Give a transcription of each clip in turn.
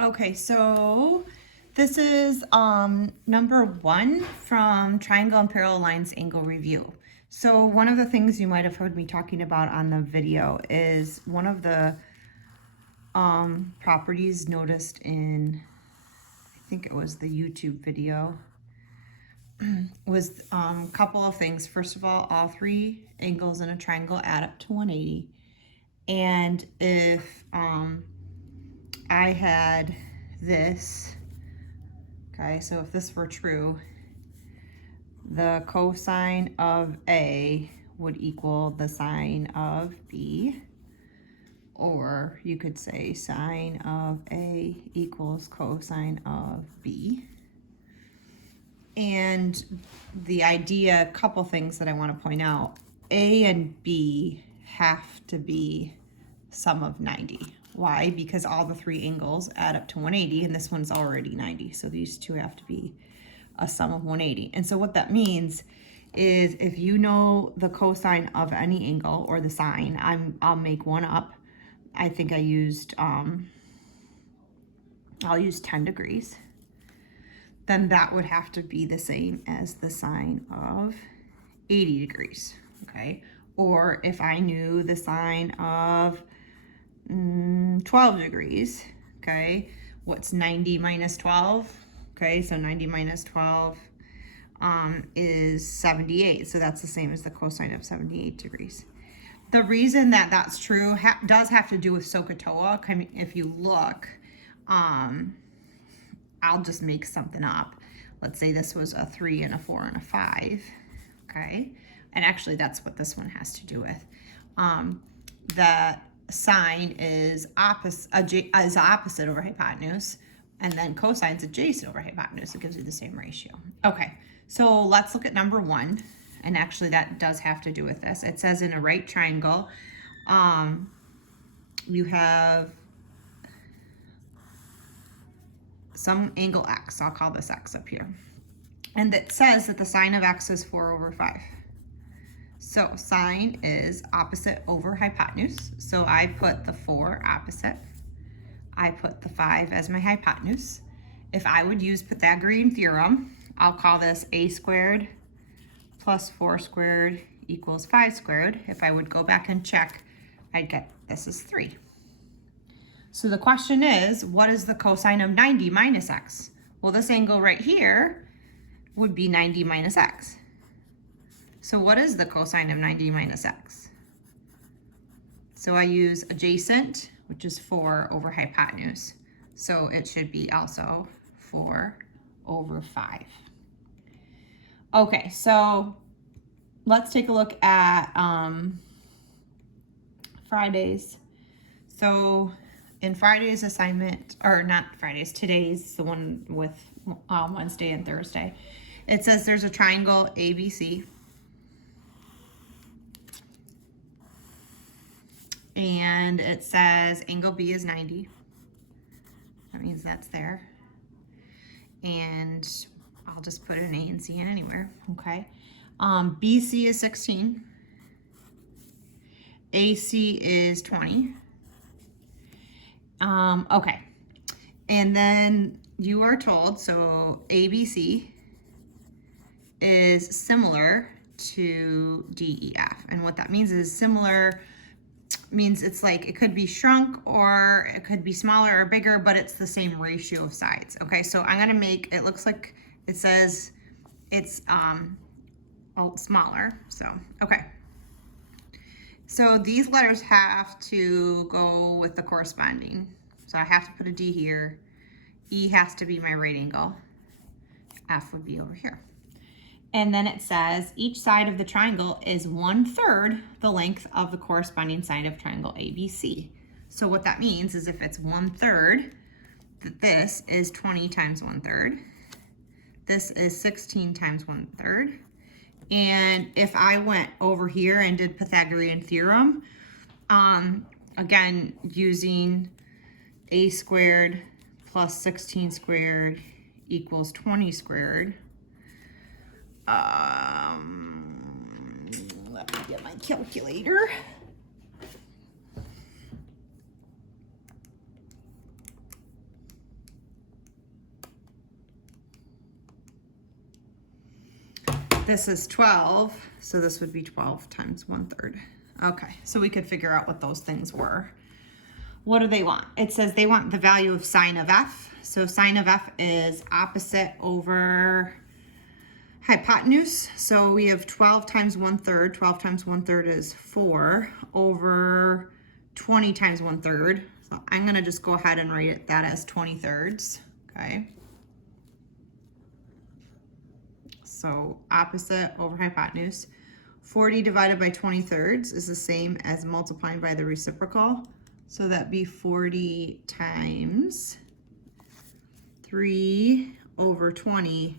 Okay, so this is number 1 from Triangle and Parallel Lines Angle Review. So one of the things you might have heard me talking about on the video is one of the properties noticed in, I think it was the YouTube video, was a couple of things. First of all 3 angles in a triangle add up to 180. And if I had this, okay, so if this were true, the cosine of A would equal the sine of B, or you could say sine of A equals cosine of B. And the idea, a couple things that I want to point out, A and B have to be sum of 90. Why? Because all the 3 angles add up to 180, and this one's already 90. So these two have to be a sum of 180. And so what that means is if you know the cosine of any angle or the sine, I'll make one up. I think I used, I'll use 10 degrees. Then that would have to be the same as the sine of 80 degrees, okay? Or if I knew the sine of 12 degrees, okay? What's 90 minus 12? Okay, so 90 minus 12 is 78. So that's the same as the cosine of 78 degrees. The reason that that's true does have to do with SOHCAHTOA. If you look, I'll just make something up. Let's say this was a 3 and a 4 and a 5, okay? And actually that's what this one has to do with. The sine is opposite over hypotenuse, and then cosine's adjacent over hypotenuse. It gives you the same ratio. Okay, so let's look at number 1. And actually that does have to do with this. It says in a right triangle, you have some angle x. I'll call this x up here. And it says that the sine of x is 4 over 5. So sine is opposite over hypotenuse. So I put the 4 opposite. I put the 5 as my hypotenuse. If I would use Pythagorean theorem, I'll call this a squared plus 4 squared equals 5 squared. If I would go back and check, I'd get this is 3. So the question is, what is the cosine of 90 minus x? Well, this angle right here would be 90 minus x. So what is the cosine of 90 minus x? So I use adjacent, which is 4 over hypotenuse. So it should be also 4 over 5. Okay, so let's take a look at Fridays. So in Friday's assignment, or not Friday's, today's the one with Wednesday and Thursday. It says there's a triangle ABC. And it says angle B is 90. That means that's there. And I'll just put an A and C in anywhere, okay? BC is 16. AC is 20. Okay. And then you are told, so ABC is similar to DEF. And what that means is similar means it's like it could be shrunk or it could be smaller or bigger, but it's the same ratio of sides. Okay, so I'm gonna make, it looks like it says it's smaller, so okay. So these letters have to go with the corresponding. So I have to put a D here. E has to be my right angle. F would be over here. And then it says each side of the triangle is 1/3 the length of the corresponding side of triangle ABC. So what that means is if it's 1/3, that this is 20 times 1/3. This is 16 times 1/3. And if I went over here and did Pythagorean theorem, again, using a squared plus 16 squared equals 20 squared. Let me get my calculator. this is 12, so this would be 12 times 1/3. Okay, so we could figure out what those things were. What do they want? It says they want the value of sine of f. So sine of f is opposite over hypotenuse. So we have 12 times 1/3. 12 times 1/3 is 4 over 20 times 1/3. So I'm gonna just go ahead and write that as 20/3, okay? So opposite over hypotenuse. 40 divided by 20/3 is the same as multiplying by the reciprocal. So that'd be 40 times 3 over 20.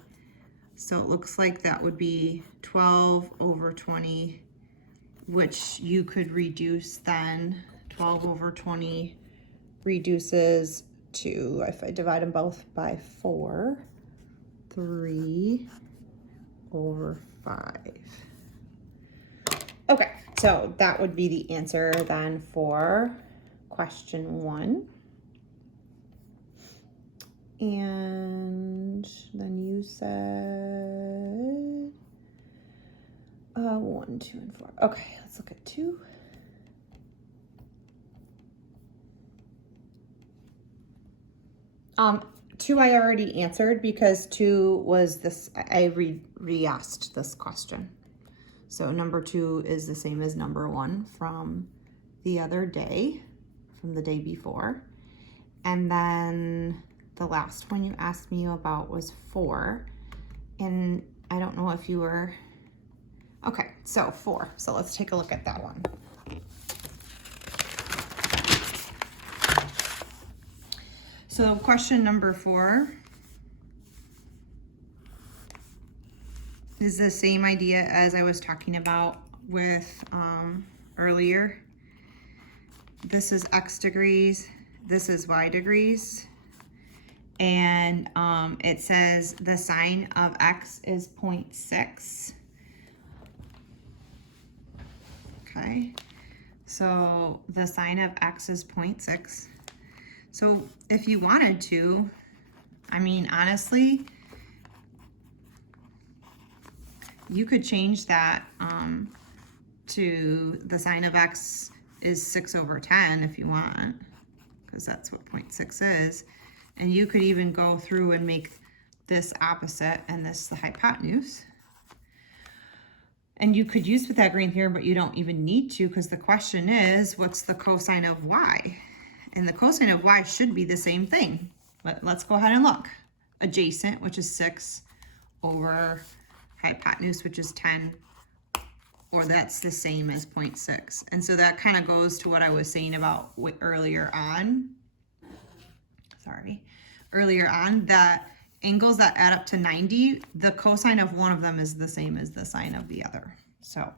So it looks like that would be 12 over 20, which you could reduce then. 12 over 20 reduces to, if I divide them both by 4, 3 over 5. Okay, so that would be the answer then for question 1. And then you said 1, 2, and 4. Okay, let's look at 2. Two I already answered because 2 was this, I re-asked this question. So number 2 is the same as number 1 from the other day, from the day before. And then the last one you asked me about was 4. And I don't know if you were, okay, so 4. So let's take a look at that one. So question number 4 is the same idea as I was talking about with earlier. This is x degrees, this is y degrees, and it says the sine of x is 0.6. Okay, so the sine of x is 0.6. So if you wanted to, I mean, honestly, you could change that to the sine of x is 6 over 10 if you want, because that's what 0.6 is. And you could even go through and make this opposite and this the hypotenuse. And you could use Pythagorean theorem, but you don't even need to, because the question is, what's the cosine of y? And the cosine of y should be the same thing. But let's go ahead and look. Adjacent, which is 6, over hypotenuse, which is 10, or that's the same as 0.6. And so that kind of goes to what I was saying about earlier on. Earlier on, that angles that add up to 90, the cosine of one of them is the same as the sine of the other. So,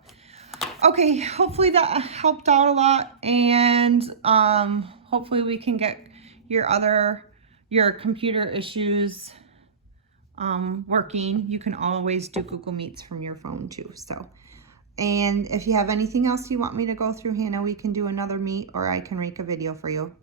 okay, hopefully that helped out a lot, and hopefully we can get your computer issues working. You can always do Google Meets from your phone too. So, and if you have anything else you want me to go through, Hannah, we can do another meet, or I can make a video for you.